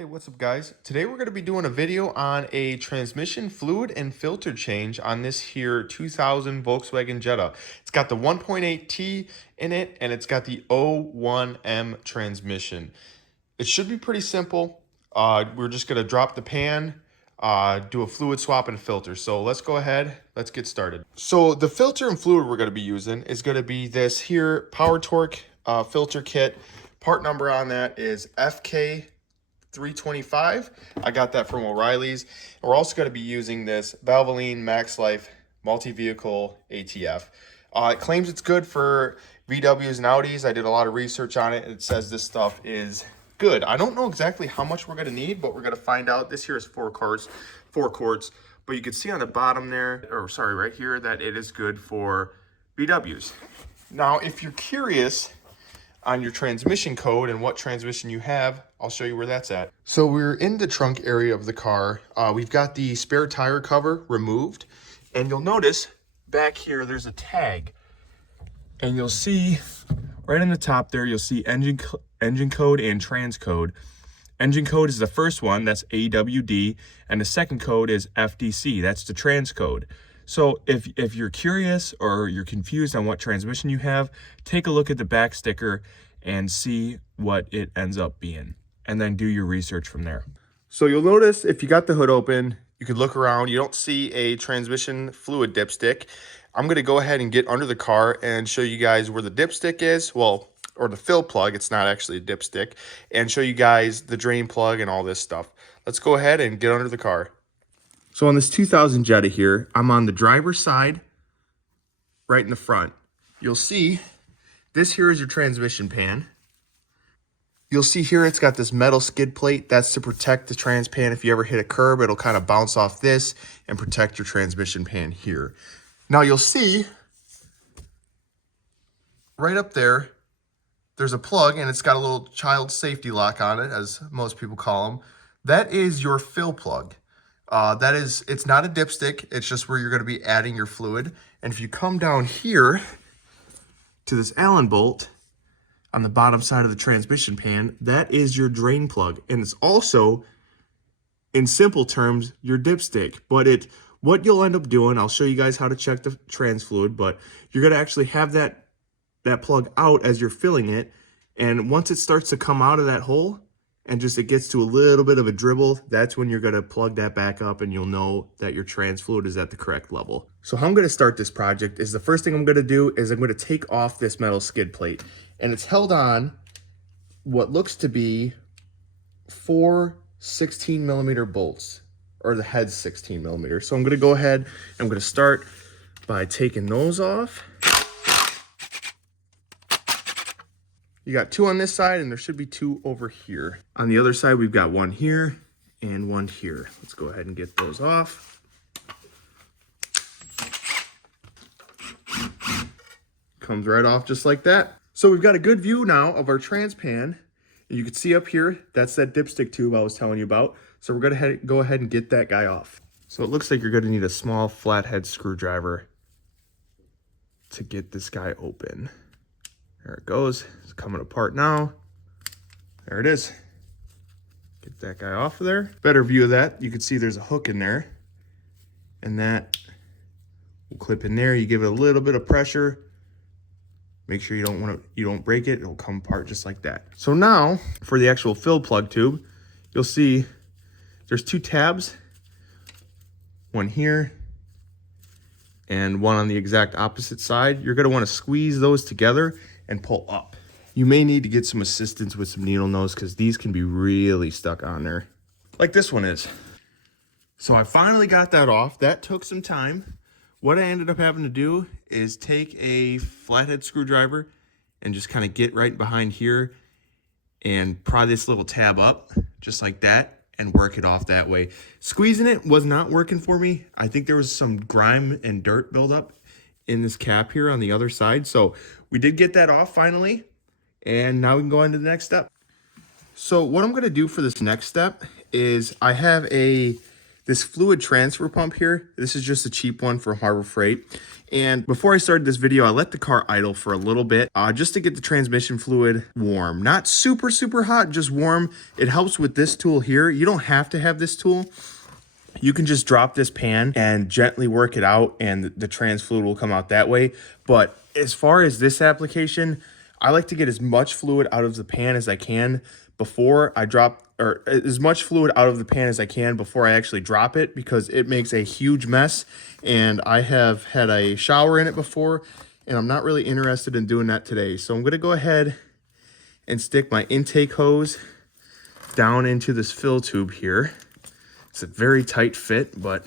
Hey, what's up guys? Today we're going to be doing a video on a transmission fluid and filter change on this here 2000 Volkswagen Jetta. It's got the 1.8T in it and it's got the O1M transmission. It should be pretty simple. We're just going to drop the pan, do a fluid swap and filter. So let's go ahead, let's get started. So the filter and fluid we're going to be using is going to be this here Power Torque filter kit. Part number on that is FK 325. I got that from O'Reilly's. And we're also going to be using this Valvoline Max Life multi-vehicle ATF. It claims it's good for VWs and Audis. I did a lot of research on it. It says this stuff is good. I don't know exactly how much we're going to need, but we're going to find out. This here is four quarts, but you can see on the bottom there, or sorry, right here, that it is good for VWs. Now, if you're curious on your transmission code and what transmission you have, I'll show you where that's at. So we're in the trunk area of the car. We've got the spare tire cover removed, and you'll notice back here there's a tag, and you'll see right on the top there, you'll see engine code and trans code. Engine code is the first one, that's AWD, and the second code is FDC, that's the trans code. So if you're curious or you're confused on what transmission you have, take a look at the back sticker and see what it ends up being, and then do your research from there. So you'll notice if you got the hood open, you could look around. You don't see a transmission fluid dipstick. I'm going to go ahead and get under the car and show you guys where the dipstick is. Well, or the fill plug. It's not actually a dipstick. And show you guys the drain plug and all this stuff. Let's go ahead and get under the car. So on this 2000 Jetta here, I'm on the driver's side, right in the front. You'll see this here is your transmission pan. You'll see here it's got this metal skid plate. That's to protect the trans pan. If you ever hit a curb, it'll kind of bounce off this and protect your transmission pan here. Now you'll see right up there, there's a plug and it's got a little child safety lock on it, as most people call them. That is your fill plug. It's not a dipstick. It's just where you're going to be adding your fluid. And if you come down here to this Allen bolt on the bottom side of the transmission pan, that is your drain plug. And it's also, in simple terms, your dipstick. But what you'll end up doing, I'll show you guys how to check the trans fluid, but you're going to actually have that plug out as you're filling it. And once it starts to come out of that hole, and just it gets to a little bit of a dribble, that's when you're going to plug that back up and you'll know that your trans fluid is at the correct level. So how I'm going to start this project is the first thing I'm going to do is I'm going to take off this metal skid plate. And it's held on what looks to be 4 16mm bolts, or the head's 16mm. So I'm going to go ahead and I'm going to start by taking those off. You got 2 on this side, and there should be 2 over here. On the other side, we've got 1 here and 1 here. Let's go ahead and get those off. Comes right off just like that. So we've got a good view now of our trans pan. And you can see up here, that's that dipstick tube I was telling you about. So we're gonna go ahead and get that guy off. So it looks like you're gonna need a small flathead screwdriver to get this guy open. There it goes. It's coming apart now. There it is. Get that guy off of there. Better view of that. You can see there's a hook in there. And that will clip in there. You give it a little bit of pressure. Make sure you don't break it. It'll come apart just like that. So now for the actual fill plug tube, you'll see there's 2 tabs. One here and one on the exact opposite side. You're gonna wanna squeeze those together and pull up. You may need to get some assistance with some needle nose because these can be really stuck on there, like this one is. So I finally got that off. That took some time. What I ended up having to do is take a flathead screwdriver and just kind of get right behind here and pry this little tab up just like that and work it off that way. Squeezing it was not working for me. I think there was some grime and dirt buildup in this cap here on the other side. So we did get that off finally, and now we can go on to the next step. So what I'm going to do for this next step is I have a This fluid transfer pump here, this is just a cheap one from Harbor Freight. And before I started this video, I let the car idle for a little bit just to get the transmission fluid warm. Not super, super hot, just warm. It helps with this tool here. You don't have to have this tool. You can just drop this pan and gently work it out and the trans fluid will come out that way. But as far as this application, I like to get as much fluid out of the pan as I can before I drop, or as much fluid out of the pan as I can before I actually drop it, because it makes a huge mess. And I have had a shower in it before, and I'm not really interested in doing that today. So I'm gonna go ahead and stick my intake hose down into this fill tube here. It's a very tight fit, but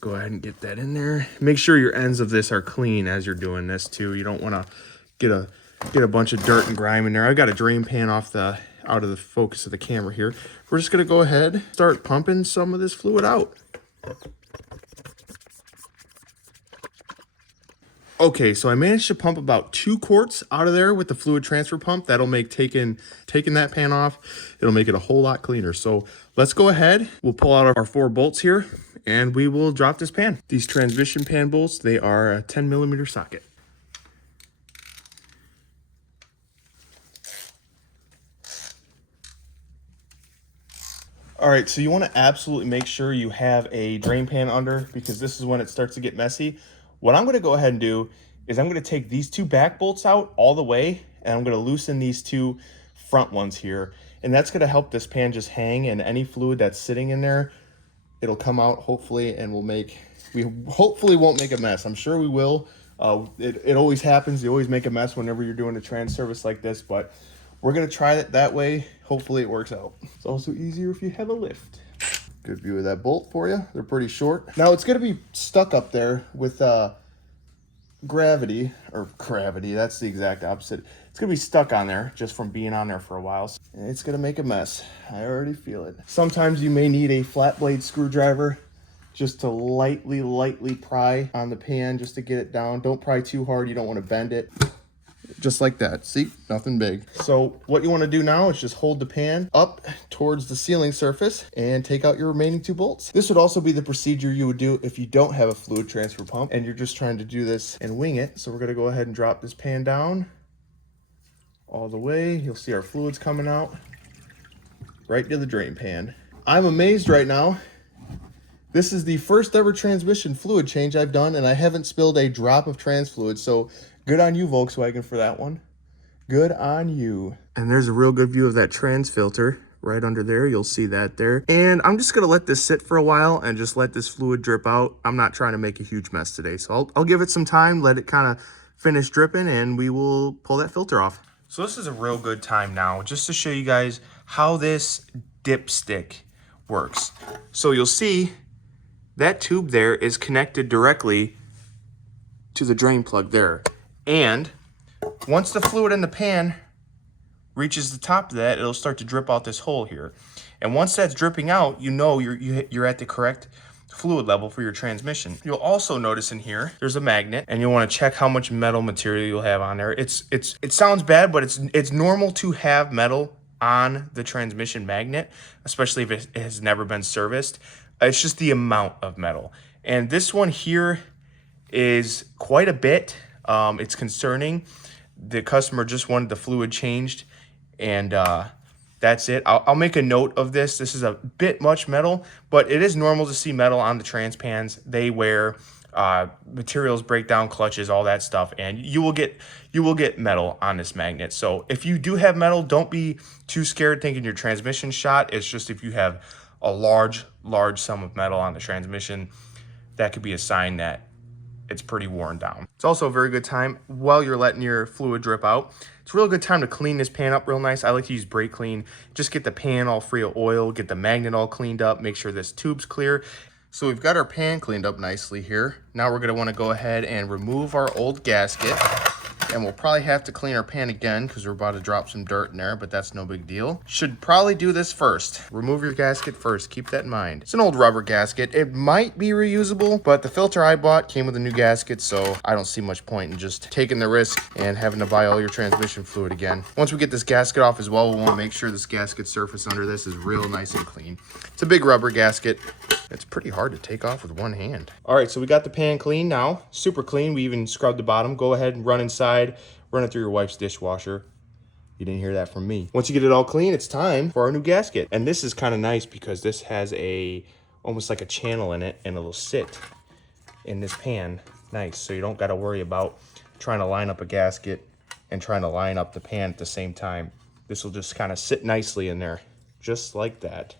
go ahead and get that in there. Make sure your ends of this are clean as you're doing this too. You don't wanna get a bunch of dirt and grime in there. I've got a drain pan out of the focus of the camera here. We're just gonna go ahead, start pumping some of this fluid out. Okay, so I managed to pump about 2 quarts out of there with the fluid transfer pump. That'll make taking that pan off, it'll make it a whole lot cleaner. So let's go ahead, we'll pull out our 4 bolts here and we will drop this pan. These transmission pan bolts, they are a 10mm socket. All right, so you want to absolutely make sure you have a drain pan under, because this is when it starts to get messy. What I'm going to go ahead and do is I'm going to take these 2 back bolts out all the way, and I'm going to loosen these 2 front ones here. And that's going to help this pan just hang, and any fluid that's sitting in there, it'll come out hopefully, and we hopefully won't make a mess. I'm sure we will. It always happens. You always make a mess whenever you're doing a trans service like this, but we're going to try it that way. Hopefully it works out. It's also easier if you have a lift. Good view of that bolt for you. They're pretty short. Now it's going to be stuck up there with gravity, that's the exact opposite. It's going to be stuck on there just from being on there for a while. And it's going to make a mess. I already feel it. Sometimes you may need a flat blade screwdriver just to lightly pry on the pan just to get it down. Don't pry too hard. You don't want to bend it. Just like that. See, nothing big. So what you want to do now is just hold the pan up towards the sealing surface and take out your remaining 2 bolts. This would also be the procedure you would do if you don't have a fluid transfer pump and you're just trying to do this and wing it. So we're going to go ahead and drop this pan down all the way. You'll see our fluids coming out right to the drain pan. I'm amazed right now. This is the first ever transmission fluid change I've done, and I haven't spilled a drop of trans fluid. So good on you, Volkswagen, for that one. Good on you. And there's a real good view of that trans filter right under there. You'll see that there. And I'm just gonna let this sit for a while and just let this fluid drip out. I'm not trying to make a huge mess today. So I'll give it some time, let it kind of finish dripping, and we will pull that filter off. So this is a real good time now, just to show you guys how this dipstick works. So you'll see that tube there is connected directly to the drain plug there. And once the fluid in the pan reaches the top of that, it'll start to drip out this hole here. And once that's dripping out, you know you're at the correct fluid level for your transmission. You'll also notice in here, there's a magnet, and you'll want to check how much metal material you'll have on there. It sounds bad, but it's normal to have metal on the transmission magnet, especially if it has never been serviced. It's just the amount of metal. And this one here is quite a bit. It's concerning. The customer just wanted the fluid changed, and that's it. I'll make a note of this. This is a bit much metal, but it is normal to see metal on the trans pans. They wear materials break down, clutches, all that stuff, and you will get metal on this magnet. So if you do have metal, don't be too scared thinking your transmission shot. It's just if you have a large sum of metal on the transmission, that could be a sign that it's pretty worn down. It's also a very good time while you're letting your fluid drip out. It's a real good time to clean this pan up real nice. I like to use brake clean. Just get the pan all free of oil, get the magnet all cleaned up, make sure this tube's clear. So we've got our pan cleaned up nicely here. Now we're gonna wanna go ahead and remove our old gasket. and we'll probably have to clean our pan again because we're about to drop some dirt in there, but that's no big deal. Should probably do this first. Remove your gasket first, keep that in mind. It's an old rubber gasket. It might be reusable, but the filter I bought came with a new gasket, so I don't see much point in just taking the risk and having to buy all your transmission fluid again. Once we get this gasket off as well, we'll want to make sure this gasket surface under this is real nice and clean. It's a big rubber gasket. It's pretty hard to take off with one hand. All right, so we got the pan clean now, super clean. We even scrubbed the bottom. Go ahead and run inside, run it through your wife's dishwasher. You didn't hear that from me. Once you get it all clean, it's time for our new gasket. And this is kind of nice because this has almost like a channel in it, and it'll sit in this pan. Nice, so you don't got to worry about trying to line up a gasket and trying to line up the pan at the same time. This will just kind of sit nicely in there, just like that.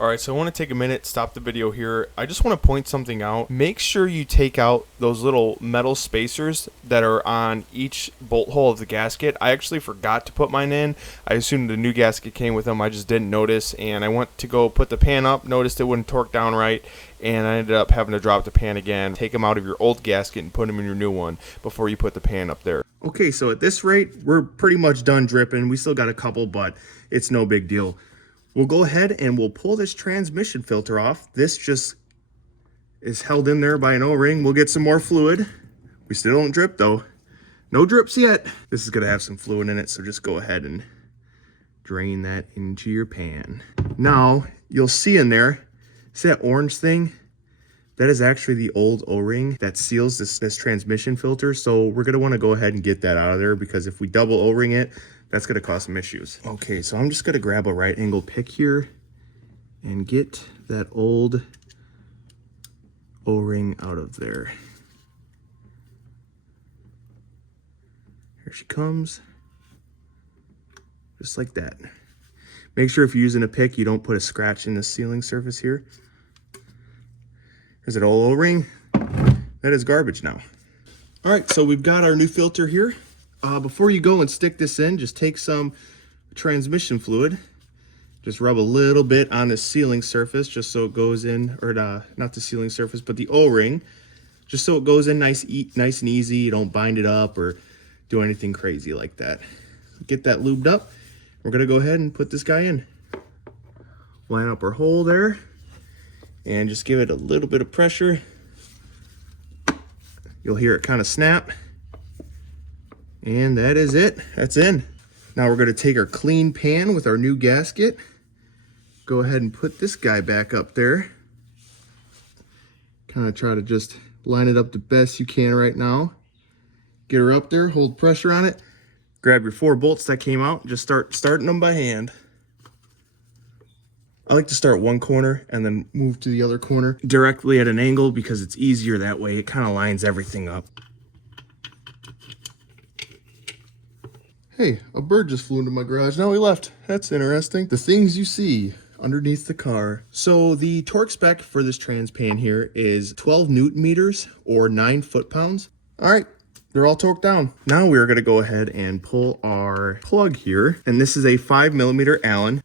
All right, so I want to take a minute, stop the video here. I just want to point something out. Make sure you take out those little metal spacers that are on each bolt hole of the gasket. I actually forgot to put mine in. I assumed the new gasket came with them. I just didn't notice, and I went to go put the pan up, noticed it wouldn't torque down right, and I ended up having to drop the pan again. Take them out of your old gasket and put them in your new one before you put the pan up there. Okay, so at this rate, we're pretty much done dripping. We still got a couple, but it's no big deal. We'll go ahead and we'll pull this transmission filter off. This just is held in there by an O-ring. We'll get some more fluid. We still don't drip though. No drips yet. This is gonna have some fluid in it, so just go ahead and drain that into your pan. Now, you'll see in there, see that orange thing? That is actually the old O-ring that seals this transmission filter. So we're gonna wanna go ahead and get that out of there, because if we double O-ring it, that's gonna cause some issues. Okay, so I'm just gonna grab a right angle pick here and get that old O-ring out of there. Here she comes, just like that. Make sure if you're using a pick, you don't put a scratch in the sealing surface here. There's an old O-ring. That is garbage now. All right, so we've got our new filter here. Before you go and stick this in, just take some transmission fluid. Just rub a little bit on the sealing surface, just so it goes in, or not the sealing surface, but the O-ring, just so it goes in nice and easy. You don't bind it up or do anything crazy like that. Get that lubed up. We're gonna go ahead and put this guy in. Line up our hole there, and just give it a little bit of pressure. You'll hear it kind of snap. And that is it. That's in. Now we're going to take our clean pan with our new gasket. Go ahead and put this guy back up there. Kind of try to just line it up the best you can right now. Get her up there, hold pressure on it. Grab your 4 bolts that came out, just start starting them by hand. I like to start one corner and then move to the other corner directly at an angle, because it's easier that way. It kind of lines everything up. Hey, a bird just flew into my garage. Now he left. That's interesting. The things you see underneath the car. So the torque spec for this trans pan here is 12 Newton meters or 9 foot-pounds. All right, they're all torqued down. Now we're gonna go ahead and pull our plug here. And this is a 5mm Allen.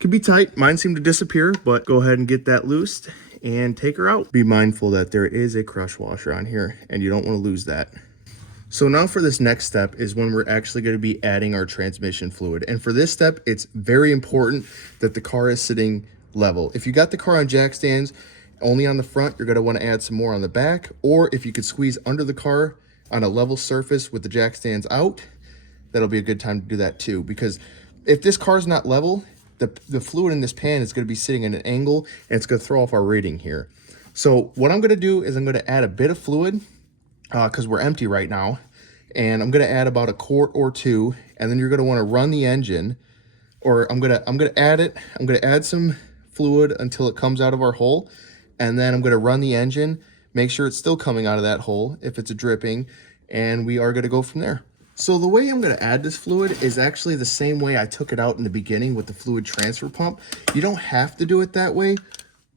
Could be tight. Mine seemed to disappear, but go ahead and get that loosed and take her out. Be mindful that there is a crush washer on here, and you don't want to lose that. So now for this next step is when we're actually going to be adding our transmission fluid. And for this step, it's very important that the car is sitting level. If you got the car on jack stands only on the front, you're going to want to add some more on the back. Or if you could squeeze under the car on a level surface with the jack stands out, that'll be a good time to do that too. Because if this car is not level, the fluid in this pan is going to be sitting at an angle, and it's going to throw off our rating here. So what I'm going to do is I'm going to add a bit of fluid, because we're empty right now, and I'm going to add about a quart or 2, and then you're going to want to run the engine, or I'm going to add some fluid until it comes out of our hole, and then I'm going to run the engine, make sure it's still coming out of that hole if it's a dripping, and we are going to go from there. So the way I'm going to add this fluid is actually the same way I took it out in the beginning with the fluid transfer pump. You don't have to do it that way,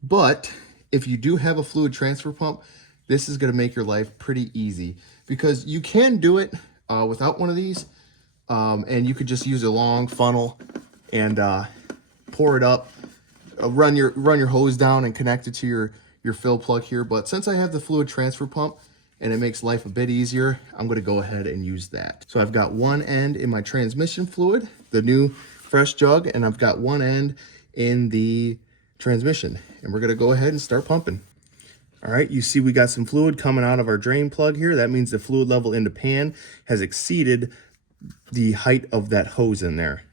but if you do have a fluid transfer pump, this is going to make your life pretty easy, because you can do it without one of these, and you could just use a long funnel and pour it up, run your hose down and connect it to your fill plug here. But since I have the fluid transfer pump, and it makes life a bit easier, I'm gonna go ahead and use that. So I've got one end in my transmission fluid, the new fresh jug, and I've got one end in the transmission. And we're gonna go ahead and start pumping. All right, you see we got some fluid coming out of our drain plug here. That means the fluid level in the pan has exceeded the height of that hose in there.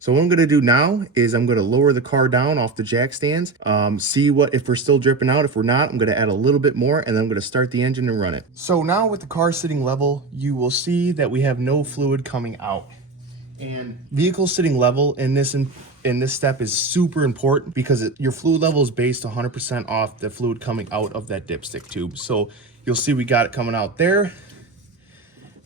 So what I'm gonna do now is I'm gonna lower the car down off the jack stands, see if we're still dripping out. If we're not, I'm gonna add a little bit more, and then I'm gonna start the engine and run it. So now with the car sitting level, you will see that we have no fluid coming out. And vehicle sitting level in this step is super important because your fluid level is based 100% off the fluid coming out of that dipstick tube. So you'll see we got it coming out there.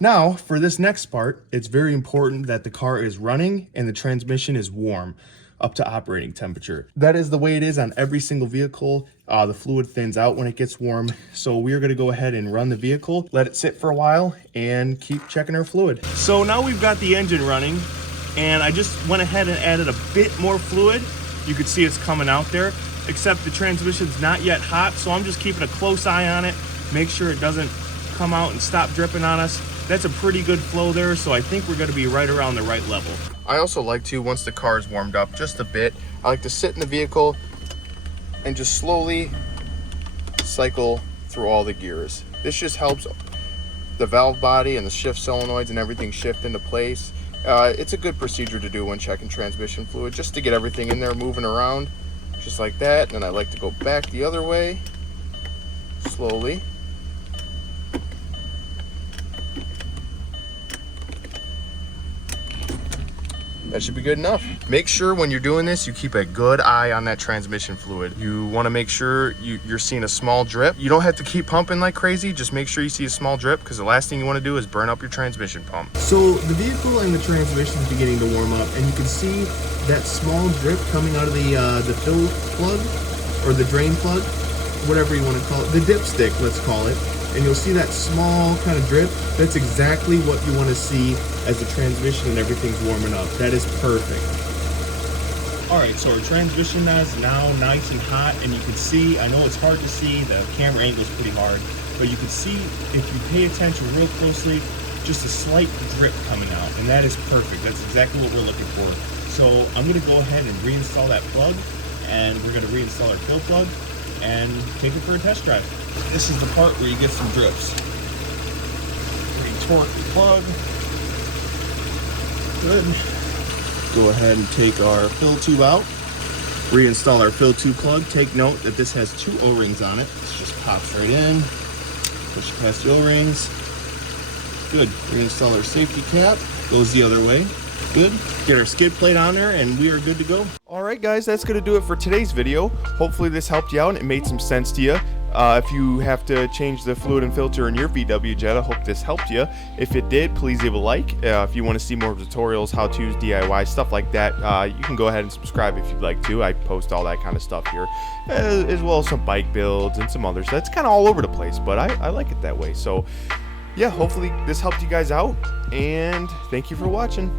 Now, for this next part, it's very important that the car is running and the transmission is warm up to operating temperature. That is the way it is on every single vehicle. The fluid thins out when it gets warm. So we're gonna go ahead and run the vehicle, let it sit for a while, and keep checking our fluid. So now we've got the engine running, and I just went ahead and added a bit more fluid. You can see it's coming out there, except the transmission's not yet hot, so I'm just keeping a close eye on it, make sure it doesn't come out and stop dripping on us. That's a pretty good flow there, so I think we're gonna be right around the right level. I also like to, once the car is warmed up just a bit, I like to sit in the vehicle and just slowly cycle through all the gears. This just helps the valve body and the shift solenoids and everything shift into place. It's a good procedure to do when checking transmission fluid, just to get everything in there moving around, just like that. And I like to go back the other way, slowly. That should be good enough. Make sure when you're doing this, you keep a good eye on that transmission fluid. You wanna make sure you're seeing a small drip. You don't have to keep pumping like crazy, just make sure you see a small drip, because the last thing you wanna do is burn up your transmission pump. So the vehicle and the transmission is beginning to warm up, and you can see that small drip coming out of the fill plug, or the drain plug, whatever you wanna call it, the dipstick, let's call it. And you'll see that small kind of drip. That's exactly what you want to see as the transmission and everything's warming up. That is perfect. All right, so our transmission is now nice and hot, and you can see, I know it's hard to see, the camera angle is pretty hard, but you can see, if you pay attention real closely, just a slight drip coming out, and that is perfect. That's exactly what we're looking for. So I'm gonna go ahead and reinstall that plug, and we're gonna reinstall our fill plug, and take it for a test drive. This is the part where you get some drips. Retorque the plug. Good. Go ahead and take our fill tube out. Reinstall our fill tube plug. Take note that this has 2 O-rings on it. This just pops right in. Push it past the O-rings. Good. Reinstall our safety cap. Goes the other way. Good. Get our skid plate on there, and we are good to go. All right, guys, that's going to do it for today's video. Hopefully this helped you out and it made some sense to you. If you have to change the fluid and filter in your VW Jetta, hope this helped you. If it did, please leave a like. If you want to see more tutorials, how-tos, DIY, stuff like that, you can go ahead and subscribe if you'd like to. I post all that kind of stuff here, as well as some bike builds and some others. That's kind of all over the place, but I like it that way. So, yeah, hopefully this helped you guys out, and thank you for watching.